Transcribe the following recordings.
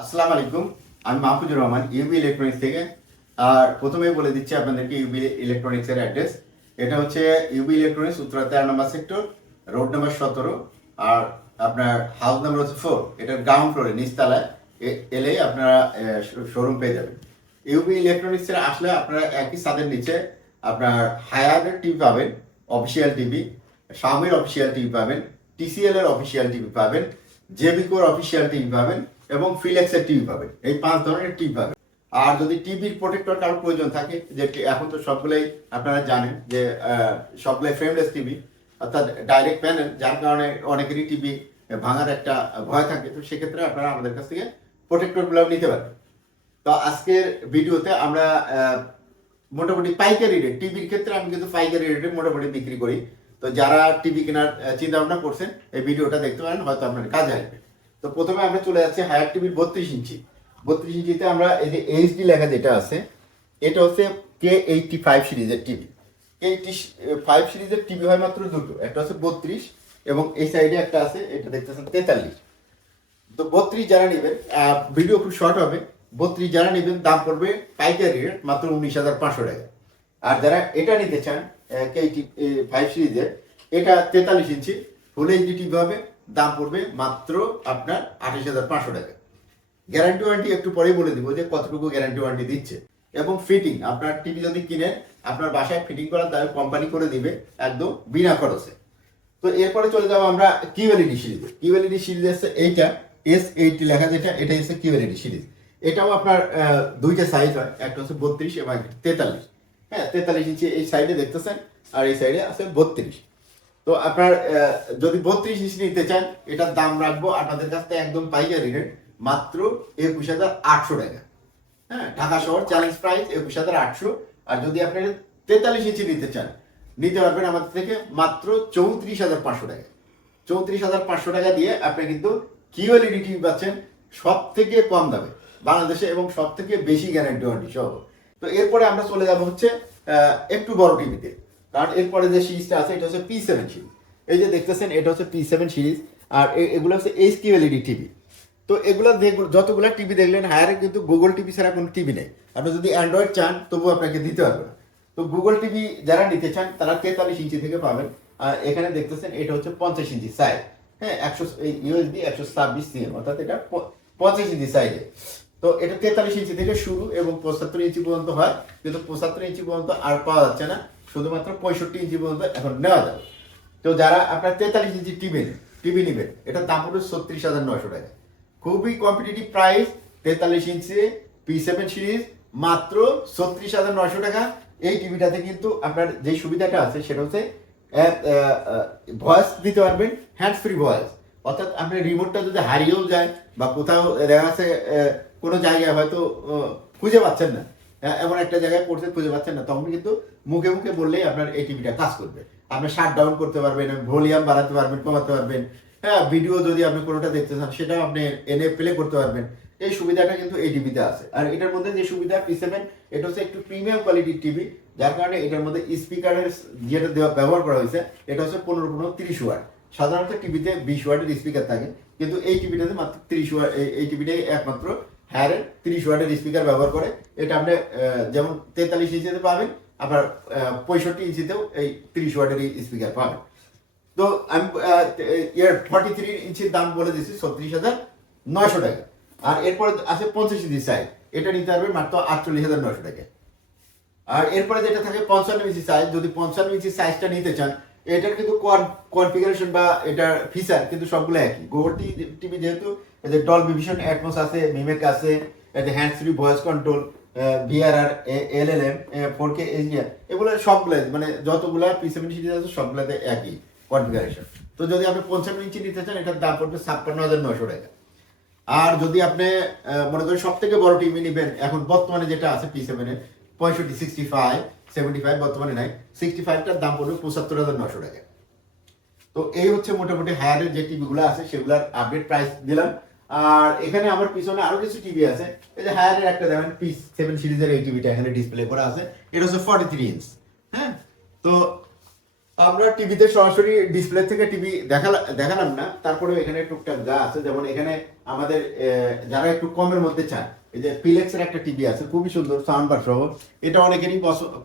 আসসালামু আলাইকুম। আমি মাহফুজুর রহমান ইউবি ইলেকট্রনিক্স থেকে। আর প্রথমেই বলে দিচ্ছি আপনাদেরকে ইউবি ইলেকট্রনিক্সের অ্যাড্রেস। এটা হচ্ছে ইউবি ইলেকট্রনিক্স উত্তরা 13 নম্বর সেক্টর, রোড নাম্বার 17। আর আপনার হাউস নাম্বার হচ্ছে 4। এটার গ্রাউন্ড ফ্লোরে নিচতলায় এলেই আপনারা শোরুম পেয়ে যাবেন। ইউবি ইলেকট্রনিক্সের আসলে আপনারা একই ছাদের নিচে আপনার হায়ারের টিভি পাবেন, অফিসিয়াল টিভি, শাওমির অফিসিয়াল টিভি পাবেন, টিসিএল এর অফিসিয়াল টিভি পাবেন, জেবিকোর অফিসিয়াল টিভি পাবেন এবং ফিলেক্সের টিভি পাবেন। এই 5 ধরনের টিভি পাবেন। আর যদি টিভির প্রোটেক্টর কারোর প্রয়োজন থাকে, যে এখন তো সবগুলোই আপনারা জানেন যে সবগুলোই ফ্রেমলেস টিভি, অর্থাৎ ডাইরেক্ট প্যানেল, যার কারণে অনেকেরই টিভি ভাঙার একটা ভয় থাকে। তো সেক্ষেত্রে আপনারা আমাদের কাছ থেকে প্রোটেক্টরগুলো নিতে পারবেন। তো আজকের ভিডিওতে আমরা মোটামুটি পাইকারি রেট, টিভির ক্ষেত্রে আমি কিন্তু পাইকারি রেটে মোটামুটি বিক্রি করি। তো যারা টিভি কেনার চিন্তা ভাবনা করছেন, এই ভিডিওটা দেখতে পারেন, হয়তো আপনার কাজে আসবে। তো প্রথমে আমরা চলে যাচ্ছি হায়ার টিভির 32 ইঞ্চি। 32 ইঞ্চিতে আমরা এই যে এইচডি লেখা যেটা আছে, এটা হচ্ছে K85 সিরিজের টিভি। K85 সিরিজের টিভি হয় মাত্র দুটো, একটা হচ্ছে 32 এবং এই সাইডে একটা আছে, এটা দেখতেছেন 43। তো 32 যারা নেবেন, ভিডিও খুব শর্ট হবে, 32 যারা নেবেন দাম পড়বে পাইকারি রেট মাত্র 19,500 টাকা। আর যারা এটা নিতে চান K85 সিরিজের, এটা 43 ইঞ্চি ফুল এইচডি টিভি হবে, দাম পড়বে মাত্র আপনার 28,500 টাকা। গ্যারান্টি ওয়ারেন্টি একটু পরেই বলে দিব যে কতটুকু গ্যারান্টি ওয়ারেন্টি দিচ্ছে। এবং ফিটিং, আপনার টিভি যদি কিনেন আপনার বাসায় ফিটিং করার দায় কোম্পানি করে দিবে একদম বিনা খরচে। তো এরপরে চলে যাবো আমরা কিউএলইডি সিরিজে। কিউএলইডি সিরিজ আছে এইটা S80 লেখা যেটা, এটা হচ্ছে কিউএলইডি সিরিজ। এটাও আপনার দুইটা সাইজ হয়, একটা হচ্ছে 32 এবং 43। হ্যাঁ, 43 ইঞ্চি এই সাইডে দেখতেছেন, আর এই সাইডে আছে 32। তো আপনার যদি 32 ইঞ্চি নিতে চান, এটার দাম রাখবো আপনাদের কাছ থেকে একদম পাইকারি রেট মাত্র 21,800 টাকা। হ্যাঁ, ঢাকা শহর চ্যালেঞ্জ প্রাইস 21,800। আর যদি আপনি 43 ইঞ্চি নিতে চান, নিতে পারবেন আমাদের থেকে মাত্র 34,500 টাকা। 34,500 টাকা দিয়ে আপনি কিন্তু কিউএলইডি টিভি পাচ্ছেন সব থেকে কম দামে বাংলাদেশে এবং সব থেকে বেশি গ্যারান্টি ওয়ারেন্টি সহ। তো এরপরে আমরা চলে যাব হচ্ছে একটু বড় টিভিতে। কারণ এরপরে যে সিরিজটা আছে এটা হচ্ছে P7 সিরিজ। এই যে দেখতেছেন এটা হচ্ছে P7 সিরিজ। আর এগুলো হচ্ছে HQLED টিভি। তো এগুলো যতগুলো টিভি দেখলেন হায়ারে কিন্তু গুগল টিভি ছাড়া কোনো টিভি নেই। আপনি যদি অ্যান্ড্রয়েড চান তবু আপনাকে দিতে পারবে না। তো গুগল টিভি যারা নিতে চান তারা 43 ইঞ্চি থেকে পাবেন। আর এখানে দেখতেছেন এটা হচ্ছে 50 ইঞ্চি সাইজ। হ্যাঁ, 100 ইউএসবি 126 সিএম, অর্থাৎ এটা 50 ইঞ্চি সাইজে। তো এটা 43 ইঞ্চি থেকে শুরু এবং 75 ইঞ্চি পর্যন্ত হয়, কিন্তু 75 ইঞ্চি পর্যন্ত আর পাওয়া যাচ্ছে না, শুধুমাত্র 65 ইঞ্চি পর্যন্ত এখন নেওয়া যাবে। তো যারা আপনার 43 ইঞ্চি টিভি নেবেন, এটার দাম পড়বে 36,900 টাকা। খুবই কম্পিটিটিভ প্রাইস। 43 ইঞ্চি P7 সিরিজ মাত্র 36,900 টাকা। এই টিভিটাতে কিন্তু আপনার যে সুবিধাটা আছে সেটা হচ্ছে ভয়েস দিতে পারবেন, হ্যান্ডস ফ্রি ভয়েস। অর্থাৎ আপনার রিমোটটা যদি হারিয়েও যায় বা কোথাও দেখা যাচ্ছে কোনো জায়গায় হয়তো খুঁজে পাচ্ছেন না, এমন একটা জায়গায় পড়তে খুঁজে পাচ্ছেন না, তখন কিন্তু মুখে মুখে বললেই আপনার এই টিভিটা কাজ করবে। আপনি শাট ডাউন করতে পারবেন, ভলিউম বাড়াতে পারবেন, কমাতে পারবেন। হ্যাঁ, ভিডিও যদি আপনি কোনোটা দেখতে চান সেটাও আপনি এনে প্লে করতে পারবেন। এই সুবিধাটা কিন্তু এই টিভিতে আছে। আর এটার মধ্যে যে সুবিধা P7, এটা হচ্ছে একটু প্রিমিয়াম কোয়ালিটির টিভি, যার কারণে এটার মধ্যে স্পিকারের যেটা ব্যবহার করা হয়েছে এটা হচ্ছে 15-30 ওয়াট। সাধারণত টিভিতে 20 ওয়াটের স্পিকার থাকে, কিন্তু এই টিভিটাতে মাত্র 30 ওয়াট। এই টিভিটাই একমাত্র হ্যারের 30 ওয়াটের স্পিকার ব্যবহার করে। এটা আপনি যেমন 43 ইঞ্চিতে পাবেন, আবার 65 ইঞ্চিতেও এই 30 ওয়াটের স্পিকার পাবেন। তো আমি এর 43 ইঞ্চির দাম বলে দিচ্ছি 36,900 টাকা। আর এরপরে আছে 50 ইঞ্চি সাইজ, এটা নিতে পারবেন মাত্র 48,900 টাকা। আর এরপরে যেটা থাকে 55 ইঞ্চি সাইজ, যদি 55 ইঞ্চি সাইজটা নিতে চান, এটার কিন্তু কনফিগারেশন বা এটার ফিচার কিন্তু সবগুলো একই। গুগল টিভি যেহেতু এদের ডলবি ভিশন, অ্যাটমস আছে, মিমেক আছে, এতে hands free voice control, VRR, LLM, 4K HDR, এগুলো সবগুলো মানে যতগুলো P7 সিরিজ আছে সবগুলোতে একই কনফিগারেশন। তো যদি আপনি 55 ইঞ্চি নিতে চান, এটার দাম পড়বে 56,900 টাকা। আর যদি আপনি মনে করেন সব থেকে বড় টিভি নেবেন, এখন বর্তমানে যেটা আছে P7 এর 65, 65, 75 বর্তমানে নাই, 65টার দাম পড়বে 75,900 টাকা। তো এই হচ্ছে মোটামুটি হায়ারের যে টিভিগুলো আছে সেগুলোর আপডেট প্রাইস দিলাম। আর এখানে আমার পিছনে আরো কিছু টিভি আছে। এই যে হায়ারের একটা দেখেন P7 সিরিজের এই টিভিটা এখানে ডিসপ্লে করা আছে, এটা হচ্ছে 43 ইঞ্চ। হ্যাঁ, তো আমরা টিভিতে সরাসরি ডিসপ্লে থেকে টিভি দেখালাম না, তারপরে এখানে টুকটাক যা আছে, যেমন এখানে আমাদের যারা একটু কমের মধ্যে চান, এই যে ফিলেক্সের একটা টিভি আছে খুবই সুন্দর সাউন্ড বার সহ। এটা অনেকেরই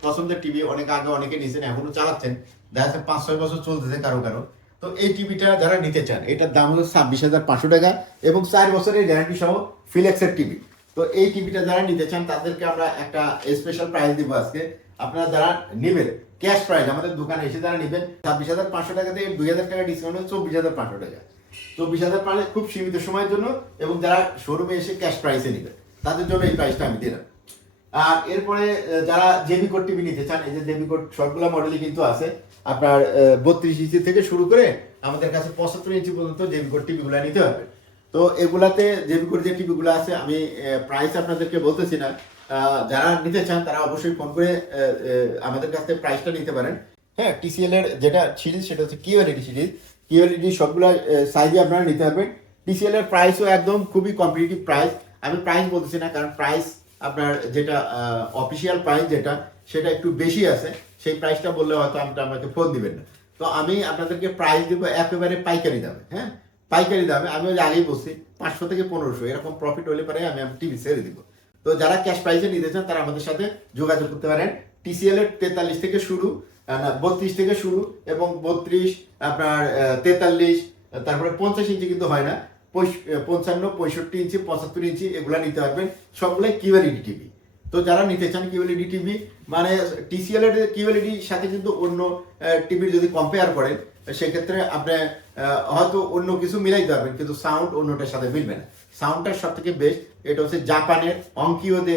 পছন্দের টিভি, অনেক আগে অনেকে নিছেন, এখনো চালাচ্ছেন, দেখা যাচ্ছে 5-6 বছর চলতেছে কারো কারো। তো এই টিভিটা যারা নিতে চান, এটার দাম হলো 26,500 টাকা এবং 4 বছরের গ্যারান্টি সহ ফিলেক্সের টিভি। তো এই টিভিটা যারা নিতে চান তাদেরকে আমরা একটা স্পেশাল প্রাইস দিব আজকে। আপনারা যারা নেবেন ক্যাশ প্রাইস, আমাদের দোকানে এসে যারা নেবেন 26,500 টাকা থেকে 2,000 টাকা ডিসকাউন্ট, 24,500 টাকা। 24,000 খুব সীমিত সময়ের জন্য, এবং যারা শোরুমে এসে ক্যাশ প্রাইসে নেবেন তাদের জন্য এই প্রাইসটা আমি দিলাম। আর এরপরে যারা জেবি কোড টিভি নিতে চান, এই যে জেবি কোড সবগুলো মডেলই কিন্তু আছে আপনার 32 ইঞ্চি থেকে শুরু করে আমাদের কাছে 75 ইঞ্চি পর্যন্ত জেবি কোড টিভিগুলো নিতে হবে। তো এগুলাতে জেবি কোড যে টিভিগুলো আছে আমি প্রাইস আপনাদেরকে বলতেছি না, যারা নিতে চান তারা অবশ্যই ফোন করে আমাদের কাছ থেকে প্রাইসটা নিতে পারেন। হ্যাঁ, টিসিএল এর যেটা সিরিজ সেটা হচ্ছে কিউএলইডি সিরিজ। কিউএলইডি সবগুলো সাইজে আপনারা নিতে পারবেন। টিসিএল এর প্রাইসও একদম খুবই কম্পিটিটিভ প্রাইস। আমি প্রাইস বলতেছি না, কারণ প্রাইস আপনার যেটা অফিসিয়াল প্রাইস যেটা সেটা একটু বেশি আছে, সেই প্রাইসটা বললে হয়তো আমাকে ফোন দিবেন না। তো আমি আপনাদেরকে প্রাইস দেবো একেবারে পাইকারি দামে। হ্যাঁ, পাইকারি দামে। আমি ওই আগেই বলছি 500 থেকে 1500 এরকম প্রফিট হলে পরে আমি টিভি ছেড়ে দিব। তো যারা ক্যাশ প্রাইসে নিতে চান তারা আমাদের সাথে যোগাযোগ করতে পারেন। টিসিএল এর 43 থেকে শুরু, 32 থেকে শুরু, এবং 32 আপনার 43, তারপরে 50 ইঞ্চি কিন্তু হয় না, 55, 65 ইঞ্চি, 75 ইঞ্চি এগুলা নিতে পারবেন, সবগুলাই কিউএলইডি টিভি। তো যারা নিতে চান কিউএলইডি টিভি, মানে টিসিএল এর কিউএলইডির সাথে কিন্তু অন্য টিভির যদি কম্পেয়ার করেন সেক্ষেত্রে আপনি হয়তো অন্য কিছু মিলাইতে পারবেন, কিন্তু সাউন্ড অন্যটার সাথে মিলবে না। সাউন্ডটা সব থেকে বেস্ট। এটা হচ্ছে জাপানের অঙ্কিও যে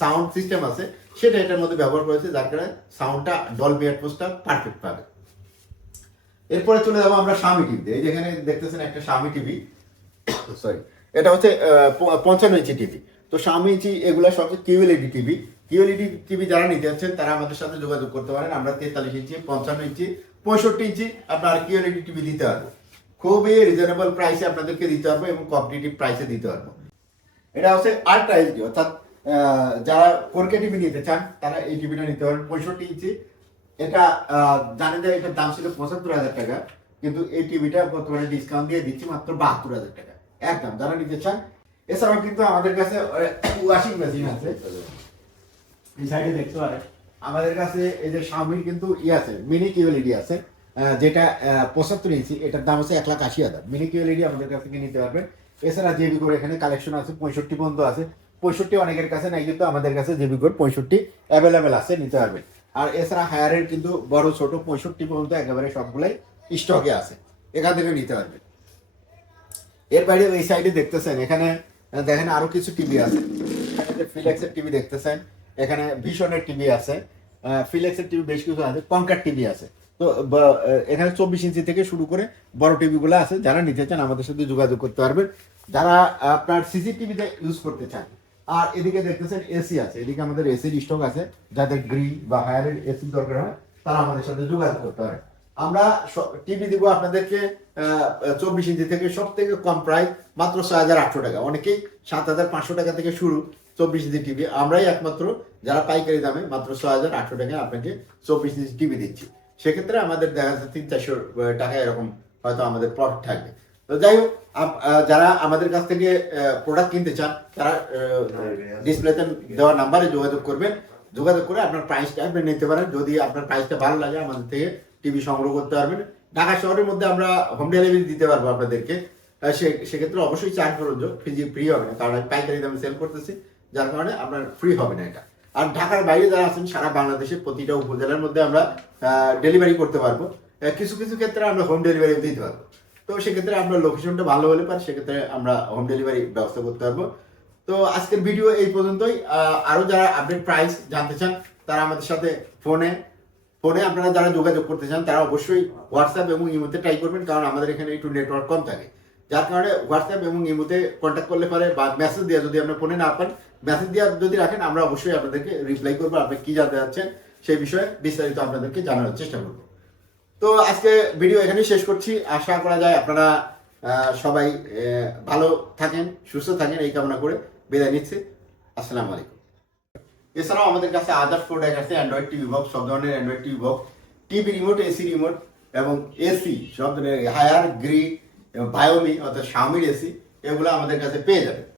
সাউন্ড সিস্টেম আছে সেটা এটার মধ্যে ব্যবহার করেছে, যার কারণে সাউন্ডটা ডলবি অ্যাটমসটা পারফেক্ট পাবে। এরপরে চলে যাবো আমরা শাওমি টিভিতে। এই যেখানে দেখতেছেন একটা শাওমি টিভি, সরি, এটা হচ্ছে 55 ইঞ্চি টিভি। তো শাওমি ইঞ্চি এগুলো সবচেয়ে কিউএলইডি টিভি। কিউএলইডি টিভি যারা নিতে যাচ্ছেন তারা আমাদের সাথে যোগাযোগ করতে পারেন। আমরা 43 ইঞ্চি, 55 ইঞ্চি, 65 ইঞ্চি আপনার কিউএলইডি টিভি দিতে পারবো। খুবই রিজনেবল প্রাইসে আপনাদেরকে দিতে পারবো এবং কম্পিটিটিভ প্রাইসে দিতে পারবো। এটা হচ্ছে আল্ট্রা এইচডি, অর্থাৎ যারা 4K টিভি নিতে চান তারা এই টিভিটা নিতে পারেন। 65 ইঞ্চি, এটা জানেন যে এটার দাম ছিল 75,000 টাকা, কিন্তু এই টিভিটা বর্তমানে ডিসকাউন্ট দিয়ে দিচ্ছি মাত্র 72,000 টাকা একদম, যারা নিতে চান। এছাড়াও কিন্তু আমাদের কাছে ওয়াশিং মেশিন আছে, এই সাইডে দেখতে পারেন। আমাদের কাছে এই যে শাওমির কিন্তু আছে, মিনি কিউএলইডি আছে, যেটা 75 ইঞ্চি, এটার দাম হচ্ছে 1,80,000। মিনি কিউএলইডি আমাদের কাছ থেকে নিতে পারবেন। এছাড়া জেবি কোড এখানে কালেকশন আছে, 65 পর্যন্ত আছে। 65 অনেকের কাছে নাই, কিন্তু আমাদের কাছে জেবি কোড 65 অ্যাভেলেবেল আছে, নিতে পারবেন। আর এছাড়া হায়ারের কিন্তু বড় ছোট 65 পর্যন্ত একেবারে সবগুলাই স্টকে আছে, এখান থেকে নিতে পারবেন। এর বাইরে এই সাইডে দেখতেছেন, এখানে দেখেন আরো কিছু টিভি আছে। ফিলেক্সের টিভি দেখতেছেন, এখানে ভিশনের টিভি আছে, ফিলেক্সের টিভি বেশ কিছু আছে, কনকার টিভি আছে। তো এখানে 24 ইঞ্চি থেকে শুরু করে বড় টিভিগুলো আছে। যারা নিতে চান আমাদের সাথে যোগাযোগ করতে পারবেন, যারা আপনার সিসিটিভিতে ইউজ করতে চান। আর এদিকে দেখতেছেন এসি আছে, এদিকে আমাদের এসির স্টক আছে। যাদের গ্রিন বা হায়ারের এসির দরকার হয় তারা আমাদের সাথে যোগাযোগ করতে পারে। আমরা টিভি দিব আপনাদেরকে 24 ইঞ্চি থেকে, সব থেকে কম প্রাইস মাত্র 6,800 টাকা। অনেকেই 7,500 টাকা থেকে শুরু 24 ইঞ্চি টিভি। আমরাই একমাত্র যারা পাইকারি দামে মাত্র 6,800 টাকা আপনাকে 24 ইঞ্চি টিভি দিচ্ছি। সেক্ষেত্রে আমাদের দেখা যাচ্ছে 300-400 টাকা এরকম হয়তো আমাদের প্রফিট থাকবে। তো যাই হোক, যারা আমাদের কাছ থেকে প্রোডাক্ট কিনতে চান তারা ডিসপ্লেতে দেওয়া নাম্বারে যোগাযোগ করবেন। যোগাযোগ করে আপনার প্রাইসটা আপনি নিতে পারেন। যদি আপনার প্রাইসটা ভালো লাগে আমাদের থেকে টিভি সংগ্রহ করতে পারবেন। ঢাকা শহরের মধ্যে আমরা হোম ডেলিভারি দিতে পারবো আপনাদেরকে। সেক্ষেত্রে অবশ্যই চার্জ খরচ ফ্রি হবে না, কারণ আমি পাইকারি দামে সেল করতেছি, যার কারণে আপনার ফ্রি হবে না এটা। আর ঢাকার বাইরে যারা আছেন সারা বাংলাদেশের প্রতিটা উপজেলার মধ্যে আমরা ডেলিভারি করতে পারবো। কিছু কিছু ক্ষেত্রে আমরা হোম ডেলিভারি দিতে পারবো। তো সেক্ষেত্রে আপনার লোকেশনটা ভালো হলে পারে, সেক্ষেত্রে আমরা হোম ডেলিভারি ব্যবস্থা করতে পারবো। তো আজকের ভিডিও এই পর্যন্তই। আরও যারা আপডেট প্রাইস জানতে চান তারা আমাদের সাথে ফোনে আপনারা যারা যোগাযোগ করতে চান তারা অবশ্যই হোয়াটসঅ্যাপ এবং ইমোতে ট্রাই করবেন, কারণ আমাদের এখানে একটু নেটওয়ার্ক কম থাকে, যার কারণে হোয়াটসঅ্যাপ এবং ইমোতে কন্ট্যাক্ট করলে পারে, বা মেসেজ দেওয়া যদি আপনার ফোনে না পান, মেসেজ দেওয়া যদি রাখেন আমরা অবশ্যই আপনাদেরকে রিপ্লাই করবো। আপনি কি জানতে চাচ্ছেন সেই বিষয়ে বিস্তারিত আপনাদেরকে জানানোর চেষ্টা করবো। তো আজকে ভিডিও এখানেই শেষ করছি। আশা করা যায় আপনারা সবাই ভালো থাকেন, সুস্থ থাকেন, এই কামনা করে বিদায় নিচ্ছি। আসসালামু আলাইকুম। এছাড়াও আমাদের কাছে আদার্স প্রোডাক্ট আছে, অ্যান্ড্রয়েড টিভি বক্স, সব ধরনের Android TV box, TV remote, AC remote এবং এসি সব ধরনের হায়ার গ্রিড এবং বায়োমি অর্থাৎ শাওমির এসি এগুলো আমাদের কাছে পেয়ে যাবে।